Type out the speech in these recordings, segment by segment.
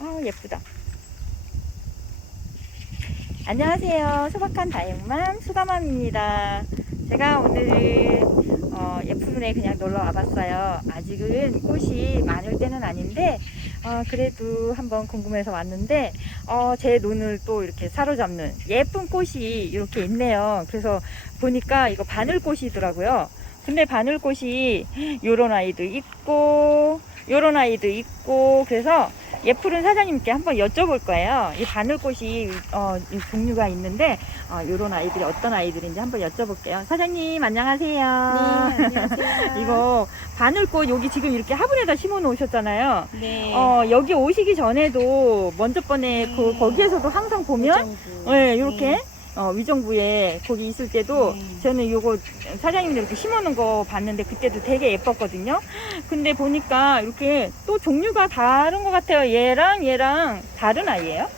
아 예쁘다. 안녕하세요. 소박한 다육맘 수다맘입니다. 제가 오늘 어, 예쁘분에 그냥 놀러 와봤어요. 아직은 꽃이 많을 때는 아닌데 어, 그래도 한번 궁금해서 왔는데 어, 제 눈을 또 이렇게 사로잡는 예쁜 꽃이 이렇게 있네요. 그래서 보니까 이거 바늘꽃이더라고요. 근데 바늘꽃이 요런 아이도 있고 요런 아이도 있고 그래서 예푸른 사장님께 한번 여쭤볼 거예요. 이 바늘꽃이 어, 이 종류가 있는데 어, 요런 아이들이 어떤 아이들인지 한번 여쭤볼게요. 사장님 안녕하세요. 네, 안녕하세요. 이거 바늘꽃 여기 지금 이렇게 화분에다 심어 놓으셨잖아요. 네. 어, 여기 오시기 전에도 먼저 번에 그 네. 거기에서도 항상 보면 의정부. 네, 이렇게 어, 위정부에 거기 있을 때도 네. 저는 요거 사장님들 이렇게 심어놓은 거 봤는데 그때도 되게 예뻤거든요. 근데 보니까 이렇게 또 종류가 다른 것 같아요. 얘랑 얘랑 다른 아이예요?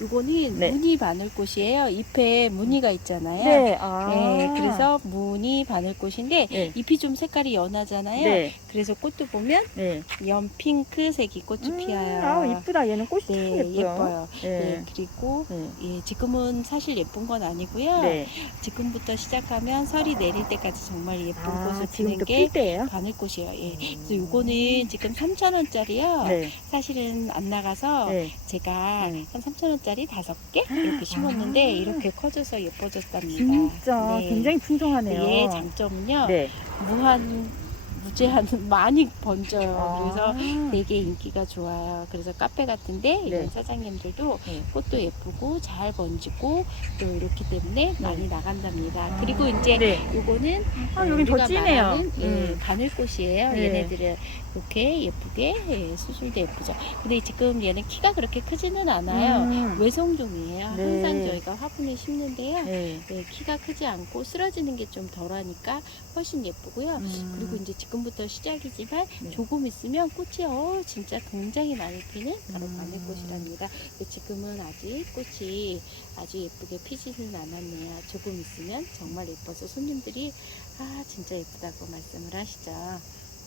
이거는 네. 무늬 바늘꽃이에요. 잎에 무늬가 있잖아요. 네. 아. 네, 그래서 무늬 바늘꽃인데 네. 잎이 좀 색깔이 연하잖아요. 네. 그래서 꽃도 보면 네. 연 핑크색이 꽃이 음, 피어요. 아우 이쁘다. 얘는 꽃이 참 네, 예뻐요. 예뻐요. 네. 네, 그리고 네. 예, 지금은 사실 예쁜 건 아니고요. 네. 지금부터 시작하면 설이 내릴 때까지 정말 예쁜 아, 꽃을 지금 피는 또게필 때예요? 바늘꽃이에요. 예. 그래서 요거는 지금 3,000원짜리요. 네. 사실은 안 나가서 네. 제가 네. 한 3,000원 짜리 다섯 개 이렇게 심었는데 아. 이렇게 커져서 예뻐졌답니다. 진짜 네. 굉장히 풍성하네요. 얘 장점은요. 네. 무한 무제한 많이 번져요. 아. 그래서 되게 인기가 좋아요. 그래서 카페 같은데 이런 네. 사장님들도 네. 꽃도 예쁘고 잘 번지고 또 이렇기 때문에 많이 나간답니다. 아. 그리고 이제 네. 요거는 아, 여긴 더 진해요. 예, 음. 바늘꽃이에요. 네. 얘네들은 이렇게 예쁘게 예, 수술도 예쁘죠. 근데 지금 얘는 키가 그렇게 크지는 않아요. 음. 외성종이에요. 네. 항상 저희가 화분에 심는데요. 네. 네, 키가 크지 않고 쓰러지는 게 좀 덜하니까 훨씬 예쁘고요. 음. 그리고 이제 지금 부터 시작이지만 네. 조금 있으면 꽃이 어 진짜 굉장히 많이 피는 바로 음. 바늘꽃이랍니다. 근데 지금은 아직 꽃이 아주 예쁘게 피지는 않았네요. 조금 있으면 정말 예뻐서 손님들이 아 진짜 예쁘다고 말씀을 하시죠.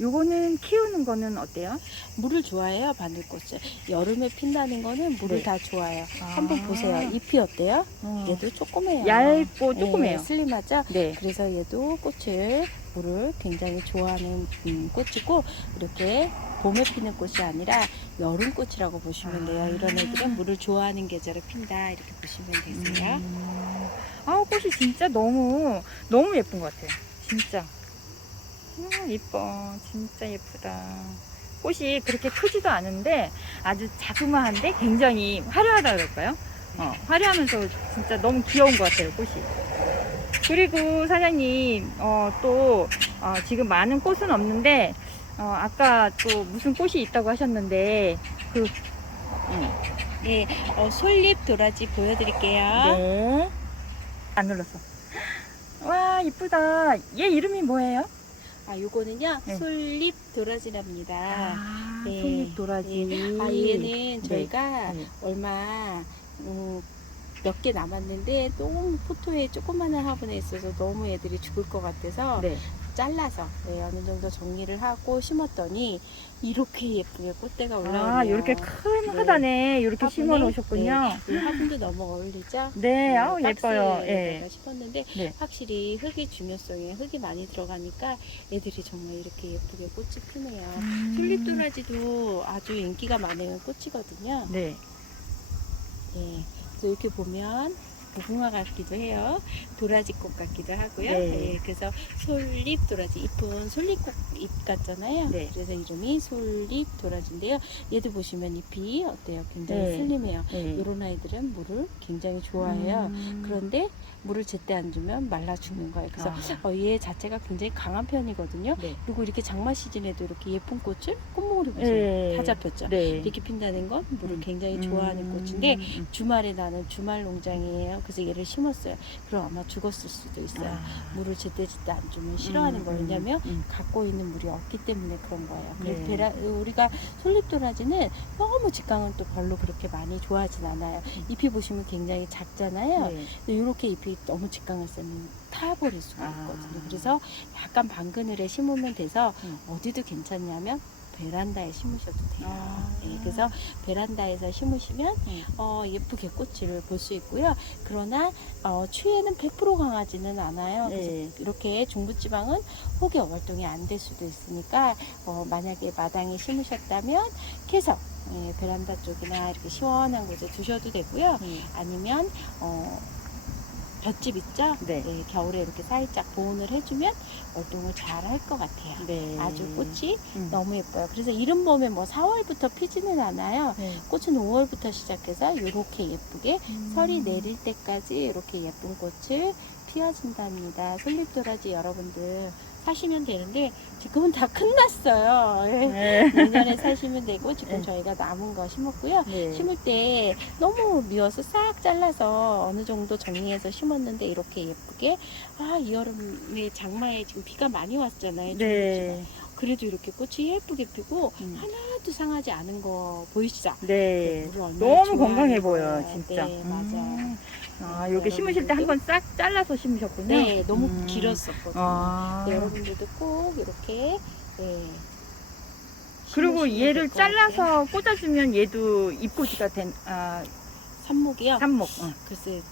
요거는 키우는 거는 어때요? 물을 좋아해요 바늘꽃을. 여름에 핀다는 거는 물을 네. 다 좋아해요. 아. 한번 보세요. 잎이 어때요? 어. 얘도 조그매요. 얇고 네, 조그매요. 슬림하죠? 네. 그래서 얘도 꽃을 물을 굉장히 좋아하는 음, 꽃이고 이렇게 봄에 피는 꽃이 아니라 여름 꽃이라고 보시면 돼요. 아. 이런 애들은 물을 좋아하는 계절에 핀다 이렇게 보시면 되세요. 음. 아 꽃이 진짜 너무 너무 예쁜 것 같아요. 진짜. 아, 예뻐. 진짜 예쁘다. 꽃이 그렇게 크지도 않은데 아주 자그마한데 굉장히 화려하다 그럴까요? 어, 화려하면서 진짜 너무 귀여운 것 같아요, 꽃이. 그리고 사장님, 어, 또, 어, 지금 많은 꽃은 없는데, 어, 아까 또 무슨 꽃이 있다고 하셨는데, 그, 음, 네, 어, 솔잎 도라지 보여드릴게요. 네. 안 눌렀어. 와, 이쁘다. 얘 이름이 뭐예요? 아, 요거는요 네. 솔잎 도라지랍니다. 아, 네. 손잎 도라지. 아, 얘는 저희가 네. 얼마 음, 몇 개 남았는데 너무 포토에 조그마한 화분에 있어서 너무 애들이 죽을 것 같아서 네. 잘라서 네, 어느 정도 정리를 하고 심었더니 이렇게 예쁘게 꽃대가 올라오네요. 아, 이렇게 큰 하단에 이렇게 화분에, 심어 놓으셨군요. 네, 이 화분도 너무 어울리죠? 네, 아우, 박스에다가 예뻐요. 예. 심었는데 네. 확실히 흙이 중요성에 흙이 많이 들어가니까 애들이 정말 이렇게 예쁘게 꽃이 피네요. 음. 튤립 도라지도 아주 인기가 많은 꽃이거든요. 네. 네. 이렇게 보면 무궁화 같기도 해요. 도라지 꽃 같기도 하고요. 네. 네, 그래서 솔잎 도라지 잎은 솔잎꽃 잎 같잖아요. 네. 그래서 이름이 솔잎 도라지인데요. 얘도 보시면 잎이 어때요? 굉장히 네. 슬림해요. 네. 이런 아이들은 물을 굉장히 좋아해요. 음. 그런데 물을 제때 안 주면 말라 죽는 거예요. 그래서 아. 어, 얘 자체가 굉장히 강한 편이거든요. 네. 그리고 이렇게 장마 시즌에도 이렇게 예쁜 꽃을 보세요. 네. 다 잡혔죠. 네. 이렇게 핀다는 건 물을 음. 굉장히 좋아하는 음. 꽃인데 주말에 나는 주말 농장이에요. 그래서 얘를 심었어요. 그럼 아마 죽었을 수도 있어요. 아. 물을 제때 제때 안 주면 싫어하는 음, 거예요. 왜냐면 음. 갖고 있는 물이 없기 때문에 그런 거예요. 그리고 네. 베라, 우리가 솔잎도라지는 너무 직강은 또 별로 그렇게 많이 좋아하진 않아요. 잎이 보시면 굉장히 작잖아요. 네. 이렇게 잎이 너무 직강을 쓰면 타버릴 수가 아. 있거든요. 그래서 약간 방그늘에 심으면 돼서 음. 어디도 괜찮냐면 베란다에 심으셔도 돼요. 아. 예, 그래서 베란다에서 심으시면 음. 어, 예쁘게 꽃을 볼 수 있고요. 그러나 어, 추위에는 100% 강하지는 않아요. 네. 이렇게 중부지방은 혹여 월동이 안 될 수도 있으니까 어, 만약에 마당에 심으셨다면 계속 예, 베란다 쪽이나 이렇게 시원한 곳에 두셔도 되고요. 음. 아니면 어, 볏짚 있죠? 네. 네, 겨울에 이렇게 살짝 보온을 해주면 월동을 잘 할 것 같아요. 네. 아주 꽃이 음. 너무 예뻐요. 그래서 이름 보면 뭐 4월부터 피지는 않아요. 네. 꽃은 5월부터 시작해서 이렇게 예쁘게 음. 설이 내릴 때까지 이렇게 예쁜 꽃을 피워준답니다. 솔잎도라지 여러분들 사시면 되는데 지금은 다 끝났어요. 예. 네. 내년에 사시면 되고 지금 네. 저희가 남은 거 심었고요. 네. 심을 때 너무 미워서 싹 잘라서 어느 정도 정리해서 심었는데 이렇게 예쁘게 아 이 여름에 장마에 지금 비가 많이 왔잖아요. 네. 그래도 이렇게 꽃이 예쁘게 피고 음. 하나 도 상하지 않은 거 보이시죠? 네. 얼마나 너무 건강해 보여, 거예요. 진짜. 네, 맞아요. 음. 아, 네, 여기 심으실 때 한 번 싹 잘라서 심으셨군요. 네, 너무 음. 길었었거든요. 아. 네, 여러분들도 꼭 이렇게 네, 그리고 심으시면 얘를 될것 같아요. 잘라서 꽂아주면 얘도 잎꽂이가 된, 아, 삽목이요. 삽목. 어. 글쎄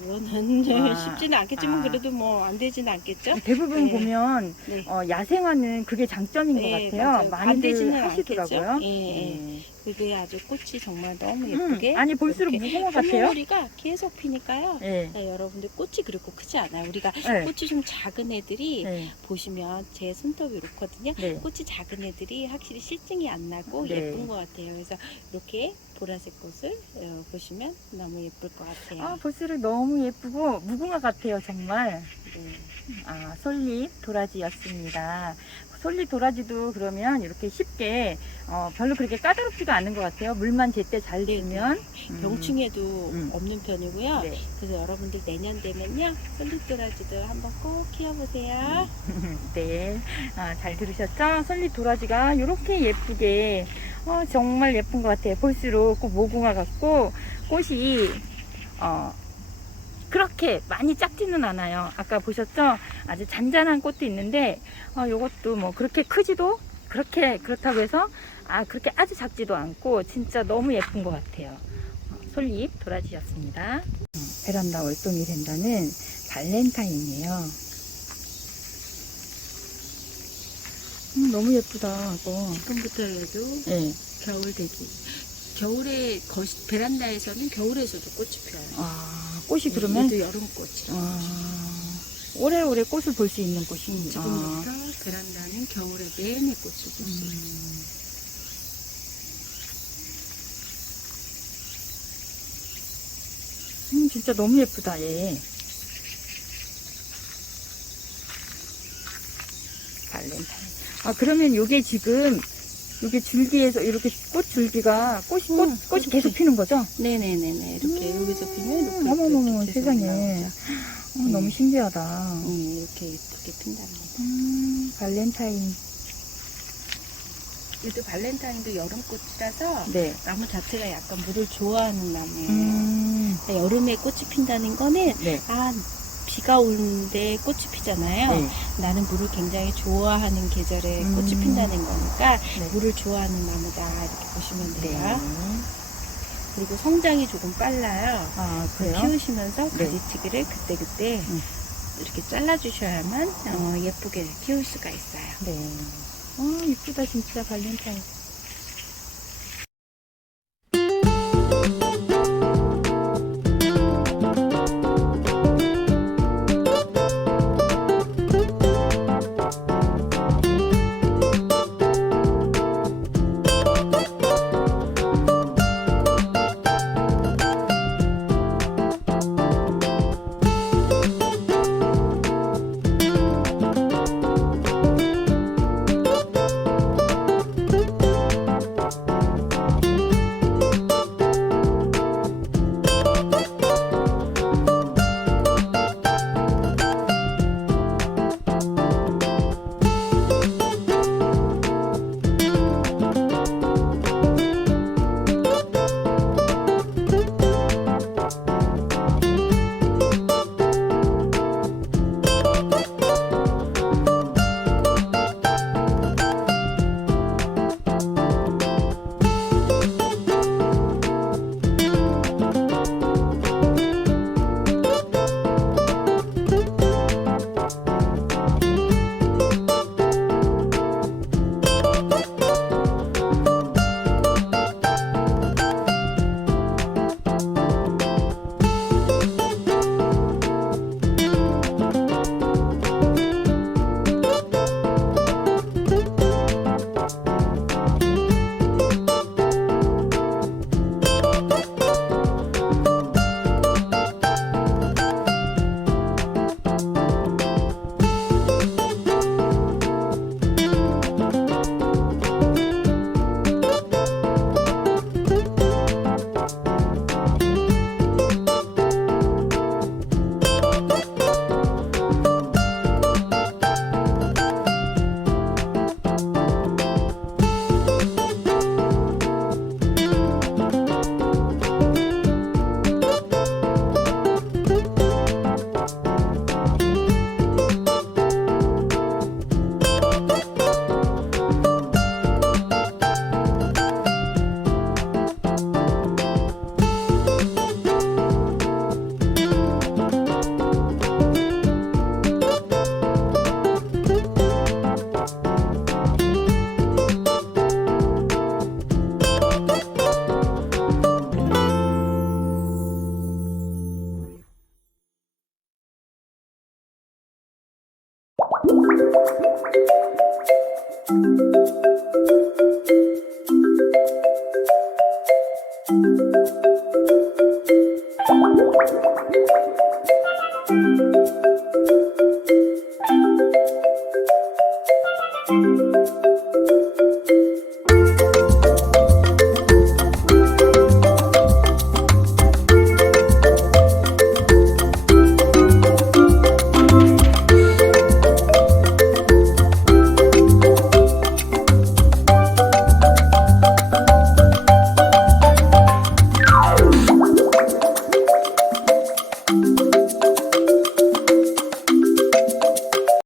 그거는 아, 쉽지는 않겠지만 아. 그래도 뭐 안 되지는 않겠죠. 대부분 네. 보면 네. 어, 야생화는 그게 장점인 네, 것 같아요. 맞아요. 안 많이들 되지는 하시더라고요. 않겠죠. 예, 네. 그게 아주 꽃이 정말 너무 음, 예쁘게 아니 볼수록 이렇게 무궁화 같아요. 한목머리가 계속 피니까요. 네. 네, 여러분들 꽃이 그렇고 크지 않아요. 우리가 네. 꽃이 좀 작은 애들이 네. 보시면 제 손톱이 이렇거든요. 네. 꽃이 작은 애들이 확실히 실증이 안 나고 네. 예쁜 것 같아요. 그래서 이렇게 보라색 꽃을 어, 보시면 너무 예쁠 것 같아요. 아, 볼수록 너무 예쁘고 무궁화 같아요, 정말. 네. 아, 솔잎 도라지였습니다. 솔잎 도라지도 그러면 이렇게 쉽게 어, 별로 그렇게 까다롭지가 않은 것 같아요. 물만 제때 잘 네, 주면 음. 병충해도 음. 없는 편이고요. 네. 그래서 여러분들 내년 되면요. 솔잎 도라지도 한번 꼭 키워보세요. 네, 아, 잘 들으셨죠? 솔잎 도라지가 이렇게 예쁘게 어, 정말 예쁜 것 같아요. 볼수록 꼭 모궁화 같고 꽃이 어, 그렇게 많이 작지는 않아요. 아까 보셨죠? 아주 잔잔한 꽃도 있는데 어, 요것도 뭐 그렇게 크지도 그렇게 그렇다고 해서 아 그렇게 아주 작지도 않고 진짜 너무 예쁜 것 같아요. 어, 솔잎 도라지였습니다. 음, 베란다 월동이 된다는 발렌타인이에요. 음, 너무 예쁘다, 이거. 지금부터 해도 네. 겨울 되기. 겨울에 거시, 베란다에서는 겨울에서도 꽃이 피어요. 아, 꽃이 그러면, 얘도 여름꽃이라. 아, 오래오래 꽃을 볼 수 있는 꽃이, 지금부터 베란다는 겨울에 내내 꽃을 볼 수 있어요. 음. 음, 진짜 너무 예쁘다, 얘. 발렌타인. 아, 그러면 요게 지금, 요게 줄기에서 이렇게 꽃 줄기가, 꽃이, 꽃, 음, 꽃이 이렇게. 계속 피는 거죠? 네네네네. 이렇게 음, 여기서 피면 이렇게. 어머머머, 이렇게 세상에. 어, 너무 음. 신기하다. 음, 이렇게 예쁘게 핀답니다. 음, 발렌타인. 얘도 발렌타인도 여름꽃이라서 네. 나무 자체가 약간 물을 좋아하는 나무예요. 음, 그러니까 여름에 꽃이 핀다는 거는 네. 아 비가 오는데 꽃이 피잖아요. 네. 나는 물을 굉장히 좋아하는 계절에 음. 꽃이 핀다는 거니까 네. 물을 좋아하는 나무다 이렇게 보시면 네. 돼요. 그리고 성장이 조금 빨라요. 아, 그래요? 키우시면서 네. 가지치기를 그때 그때 음. 이렇게 잘라주셔야만 어, 예쁘게 키울 수가 있어요. 네. 아, 이쁘다, 진짜, 발렌타인. Música